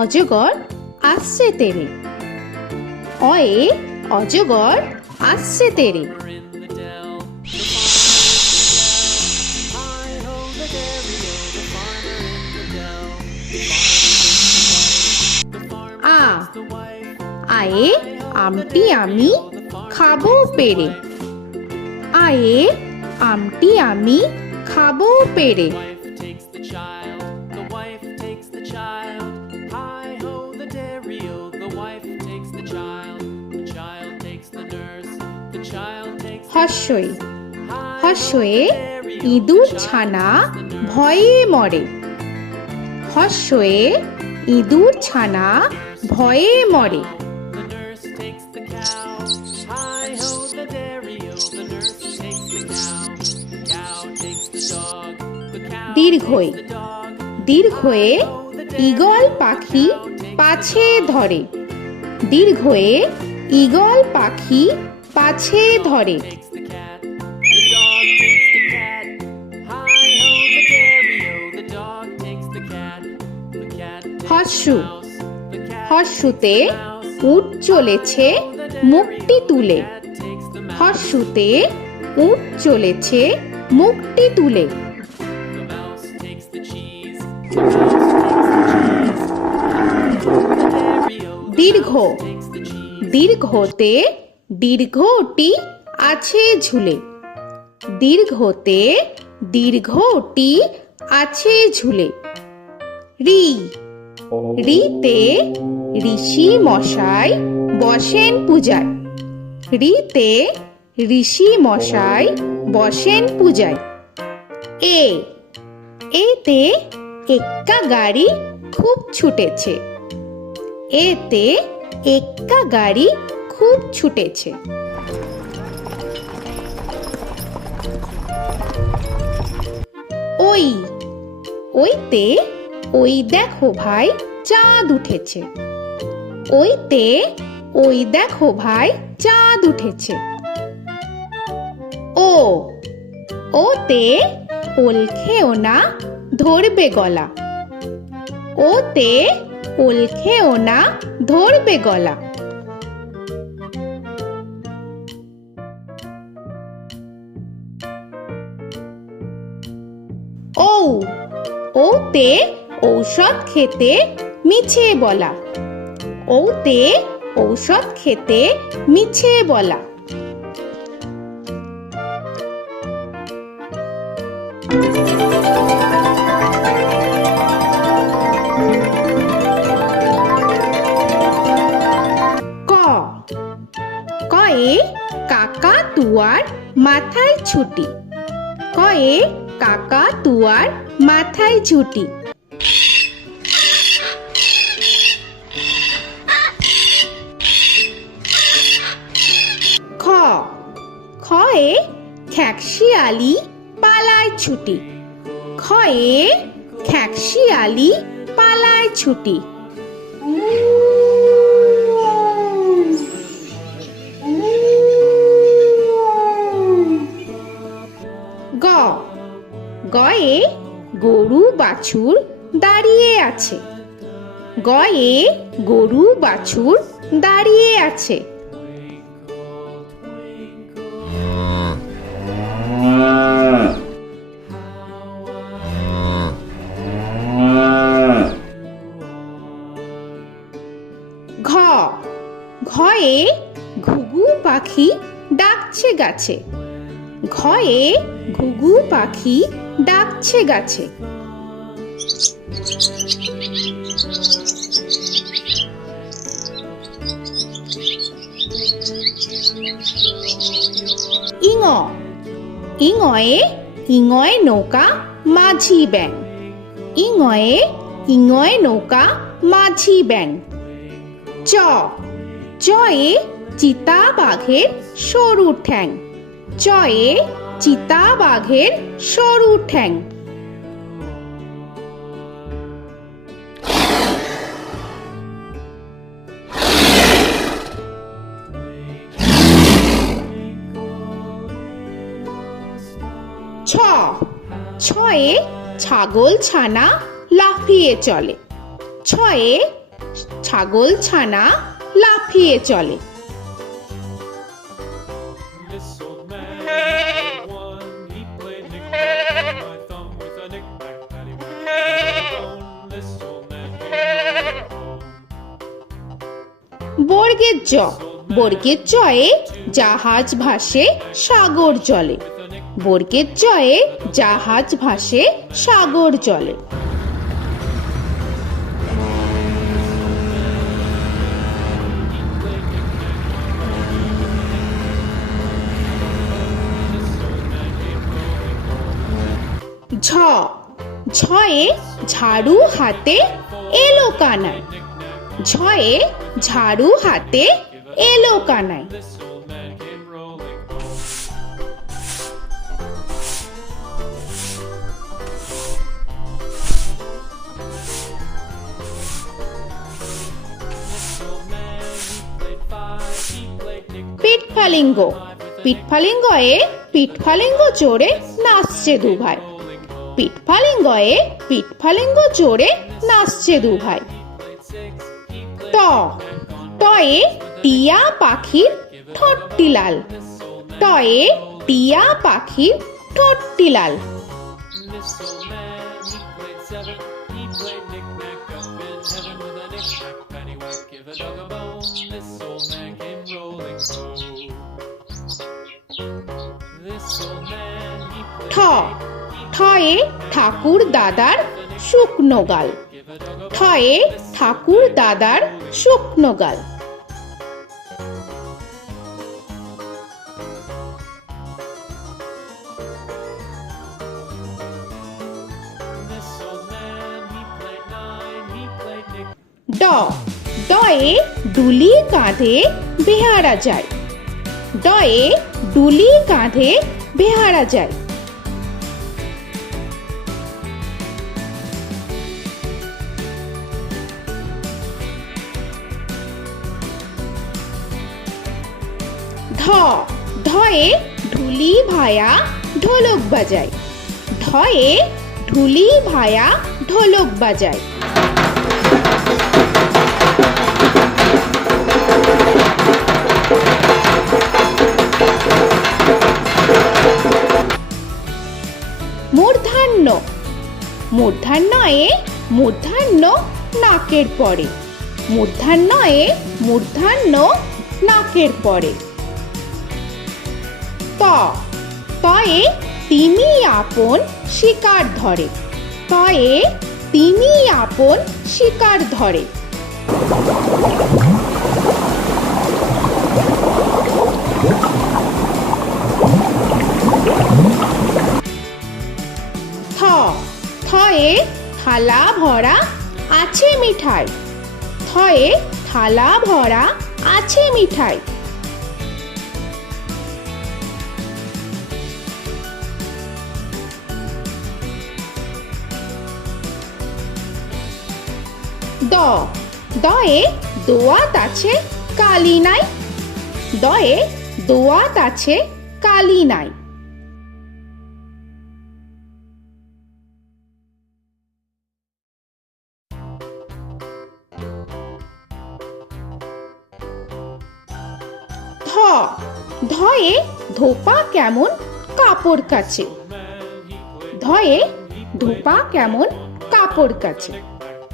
অজগর আসছে তেরে। অয়ে অজগর আসছে তেরে। আ আয়ে আমটি আমি খাবো পেরে। আয়ে আমটি আমি খাবো পেরে। হর্ষই হর্ষয়ে ইঁদুর ছানা ভয়ে মরে। হর্ষয়ে ইঁদুর ছানা ভয়ে মরে। দীর্ঘই দীর্ঘয়ে ঈগল পাখি পাছে ধরে। দীর্ঘয়ে ঈগল পাখি পাছে ধরে। হর্ষু হর্ষুতে উট চলেছে মুখটি তুলে। হর্ষুতে উট চলেছে মুখটি তুলে। দীর্ঘ দীর্ঘতে দীর্ঘটি আছে ঝুলে। দীর্ঘতে দীর্ঘটি আছে ঝুলে। রি রিতে ঋষি মশাই বসেন পূজায়। রিতে ঋষি মশাই বসেন পূজায়। এ এতে এক্কা গাড়ি খুব ছুটেছে। এতে এক্কা গাড়ি খুব ছুটেছে। ওই ওইতে ওই দেখো ভাই চাঁদ উঠেছে। ওইতে ওই দেখো ভাই চাঁদ উঠেছে। ও ওতে ওল খেও না ধরবে গলা। ওতে ওল খেও না ধরবে গলা। ঔ ওতে ঔষধ খেতে মিছে বলা। ওতে ঔষধ খেতে মিছে বলা। ক কয়ে কাকা তুয়ার মাথায় ছুটি। কয়ে কাকা তুয়ার মাথায় ছুটি। খ খয়ে খ্যাকশিয়ালি পালায় ছুটি। খয়ে খ্যাকশিয়ালি পালায় ছুটি। গ গয়ে গরু বাছুর দাঁড়িয়ে আছে। গয়ে গরু বাছুর দাঁড়িয়ে আছে। ঘ ঘয়ে ঘুঘু পাখি ডাকছে গাছে। ঘয়ে ঘুঘু পাখি ডাকছে গাছে। ইঙ ইঙয়ে ইঙয়ে নৌকা মাঝি ব্যাং। ইঙয়ে ইঙয়ে নৌকা মাঝি ব্যাং। চ চয়ে চিতা বাঘের সরু ঠ্যাং। চয়ে চিতা বাঘের সরু ঠ্যাং। ছ ছয়ে ছাগল ছানা লাফিয়ে চলে। ছয়ে ছাগল ছানা লাফিয়ে চলে। This old man had one. He played knick-knack on my thumb with a knick-knack, paddywhack, bone. This old man came home. বর্গের জ, বর্গের জয়ে জাহাজ ভাসে সাগর জলে। বর্গের জয়ে জাহাজ ভাসে সাগর জলে। ঝ, ঝয়ে ঝাড়ু হাতে এলো কানাই। ঝয়ে ঝাড়ু হাতে এলো Kanai. This old man came rolling. This old man, he played five. He played knick-knack. পিঠফালিঙ্গ, পিঠফালিঙ্গয়ে পিঠফালিঙ্গ চড়ে নাচছে দু ভাই। পিঠফালিঙ্গয়ে পিঠফালিঙ্গ চড়ে নাচছে দু ভাই। ট, টয়ে টিয়া পাখির ঠোঁটটি লাল। টয়ে টিয়া পাখির ঠোঁটটি লাল। This old man, he played seven. He played knick-knack up in heaven with a knick-knack, paddywhack, give a dog a bone. This old man came rolling home. This old man, he ঠ, played ঠয়ে ঠাকুর দাদার শুকনো গাল। give a dog a ঠয়ে ঠাকুর দাদার শুকনো গাল। This old man, he played nine. He played knick. ড, ডয়ে ডুলি কাঁধে বেহারা যায়। ডয়ে ডুলি কাঁধে বেহারা যায়। ধ, ধয়ে ঢুলি ভায়া ঢোলক বাজায়। ধয়ে ঢুলি ভায়া ঢোলক বাজায়। মূর্ধন্য, মূর্ধন্যয়ে মূর্ধন্য নাকের পরে। মূর্ধন্যয়ে মূর্ধন্য নাকের পরে। ত, তয়ে তিমি আপন শিকার ধরে। তয়ে তিমি আপন শিকার ধরে। থ, থয়ে থালা ভরা আছে মিঠাই। থয়ে থালা ভরা আছে মিঠাই। দ, দয়ে দোয়াত আছে কালি নাই। দয়ে দোয়াত আছে কালি নাই। ধ, ধয়ে ধোপা কেমন কাপড় কাছে। ধয়ে ধোপা কেমন কাপড় কাছে।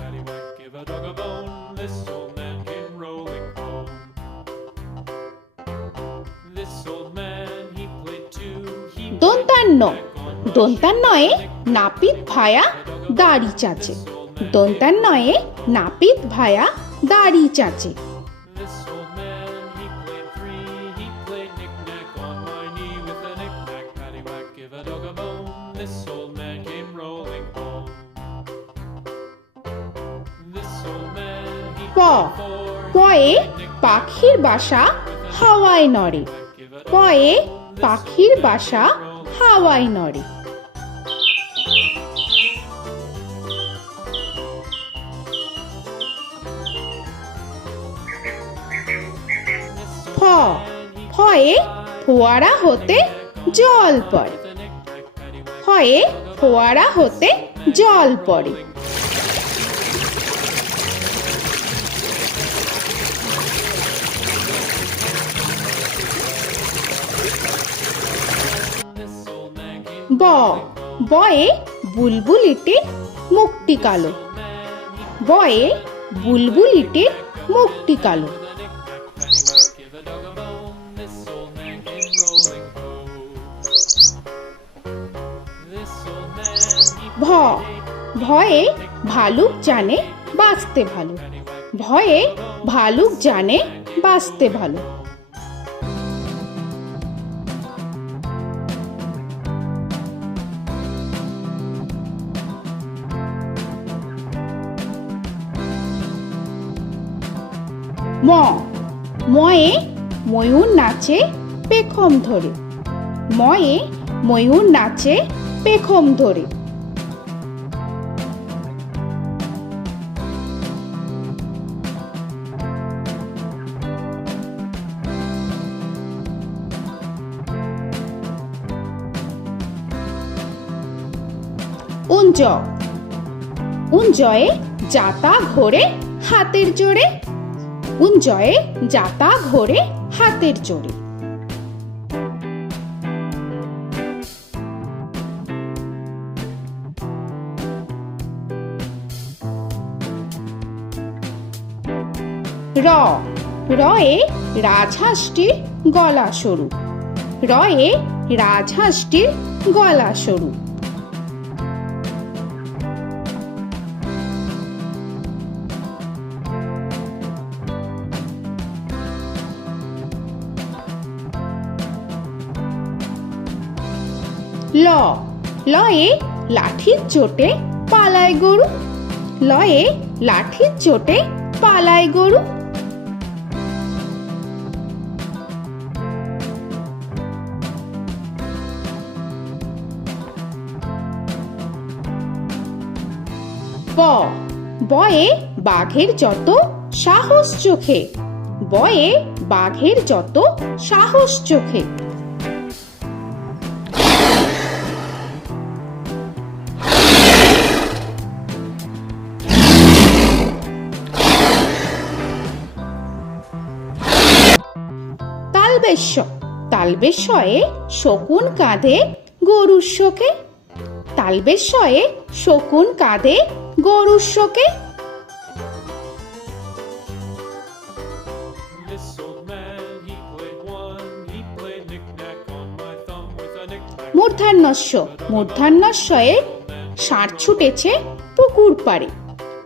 Paddywhack, give a dog a bone. This old man came rolling home. This old man, he played two. He দন্তান্ন, দন্তান্নয়ে নাপিত ভায়া দাড়ি চাচে। দন্তান্নয়ে নাপিত ভায়া দাড়ি চাচে। This old man, he played three. He played knick-knack on my knee with a knick-knack, paddywhack, give a dog a bone. This old man came rolling home. This old man, he প, played four. পয়ে পাখির বাসা হাওয়ায় নড়ে। পয়ে পাখির বাসা হাওয়ায় নড়ে। ফ, ফয়ে ফোয়ারা হতে জল পড়ে। ফয়ে ফোয়ারা হতে জল পড়ে। ব বয়ে বুলবুলিটির মুখটি কালো। বয়ে বুলবুলিটির মুখটি কালো। Give a dog a bone, this old man came rolling home. This old man, he ভ ভয়ে ভালুক জানে বাঁচতে ভালো। ভয়ে ভালুক জানে বাঁচতে ভালো। ম ময়ে ময়ূর নাচে পেখম ধরে। ময়ে ময়ূর নাচে পেখম ধরে। উঞ্জ উঞ্জয়ে যাতা ঘোরে হাতের জোরে। উঞ্জয়ে যাতা ঘোরে হাতের জোরে। র রয়ে রাজহাঁসটির গলা সরু। রয়ে রাজহাঁসটির গলা সরু। ল লয়ে লাঠির চোটে পালায় গরু। লয়ে লাঠির চোটে পালায় গরু। ব বয়ে বাঘের যত সাহস চোখে। বয়ে বাঘের যত সাহস চোখে। তালবেশ্য তালবেশ্যয়ে শকুন কাঁধে গরুর শোকে। তালবেশ্যয়ে শকুন কাঁধে গরুর শোকে। This old man, he played one, he played knick-knack on my thumb with a knick-knack. মূর্ধন্যস্য মূর্ধন্যস্যয়ে ষাঁড় ছুটেছে পুকুর পাড়ে।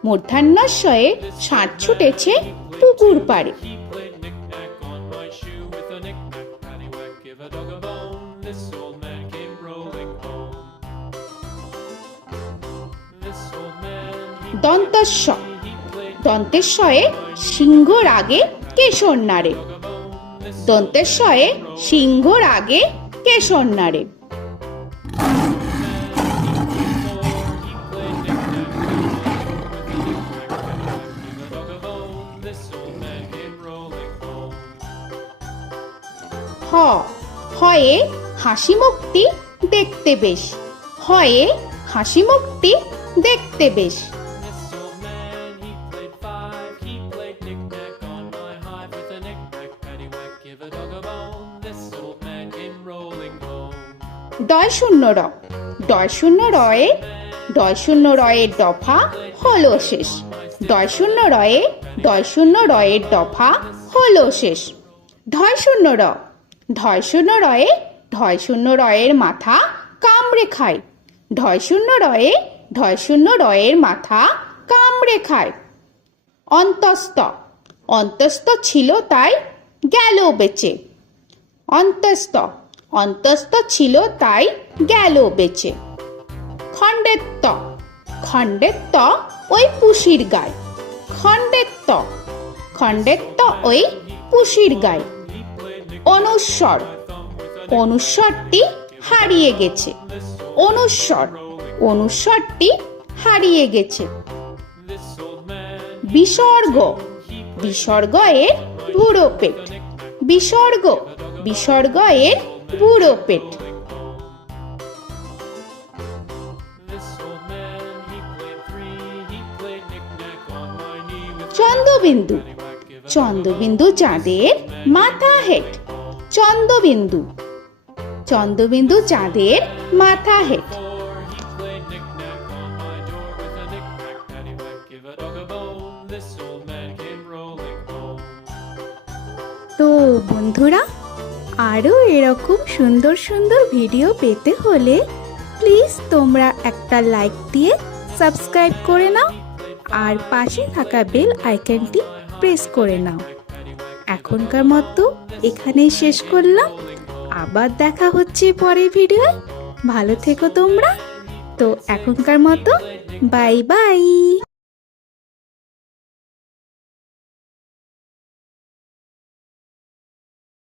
মূর্ধন্যস্যয়ে ষাঁড় ছুটেছে পুকুর পাড়ে। He played knick-knack on my shoe with a knick-knack, paddywhack, give a dog a bone. This old man came rolling home. This old man, দন্তস্য he played দন্তেশ্বয়ে সিংহর আগে কেশর নাড়ে। dog a bone. This দন্তেশ্বয়ে সিংহর আগে কেশর নাড়ে। he played knick-knack on my shoe with a knick-knack, paddywhack, give a dog a bone. This old man came rolling home. হ হয়ে হাসি মুখটি দেখতে বেশ। হয়ে হাসি মুখটি দেখতে বেশ। This old man, he played five, he played knick-knack on my hive with a knick-knack, paddywhack, give a dog a bone. This old man came rolling home. ডয় শূন্য র ডয় শূন্য রয়ে ডয় শূন্য রয়ের দফা হলো শেষ। ডয় শূন্য রয়ে ডয় শূন্য রয়ের দফা হলো শেষ। ঢয় শূন্য র ঢয় শূন্য রয়ে ঢয় শূন্য রয়ের মাথা কামড়ে খায়। ঢয় শূন্য রয়ে ঢয় শূন্য রয়ের মাথা কামড়ে খায়। অন্তস্থ অন্তস্থ ছিল তাই গেল বেঁচে। অন্তস্থ অন্তস্থ ছিল তাই গেল বেঁচে। খণ্ডেত্ব খণ্ডেত্ব ওই পুষির গায়। খণ্ডেত্ব খণ্ডেত্ব ওই পুষির গায়। অনুস্বর অনুস্বরটি হারিয়ে গেছে। অনুস্বর অনুস্বরটি হারিয়ে গেছে। This old man, বিসর্গ বিসর্গ এর বুড়ো পেট। বিসর্গ বিসর্গ এর বুড়ো পেট। this old man, he played three, he played knick-knack on my knee with Chandrabindu paddywhack, give a Chandrabindu চাঁদের মাথা হেট। চন্দ্রবিন্দু চন্দ্রবিন্দু চাঁদের মাথা head. Before he played knick-knack on my door with a knick-knack, paddywhack, give a dog a bone. This old man came rolling home. তো বন্ধুরা, আরও এরকম সুন্দর সুন্দর ভিডিও পেতে হলে প্লিজ তোমরা একটা লাইক দিয়ে সাবস্ক্রাইব করে নাও আর পাশে থাকা বেল আইকনটি প্রেস করে নাও। এখনকার মতো এখানেই শেষ করলাম, আবার দেখা হচ্ছে পরের ভিডিও। ভালো থেকো তোমরা। তো এখনকার মতো বাই বাই।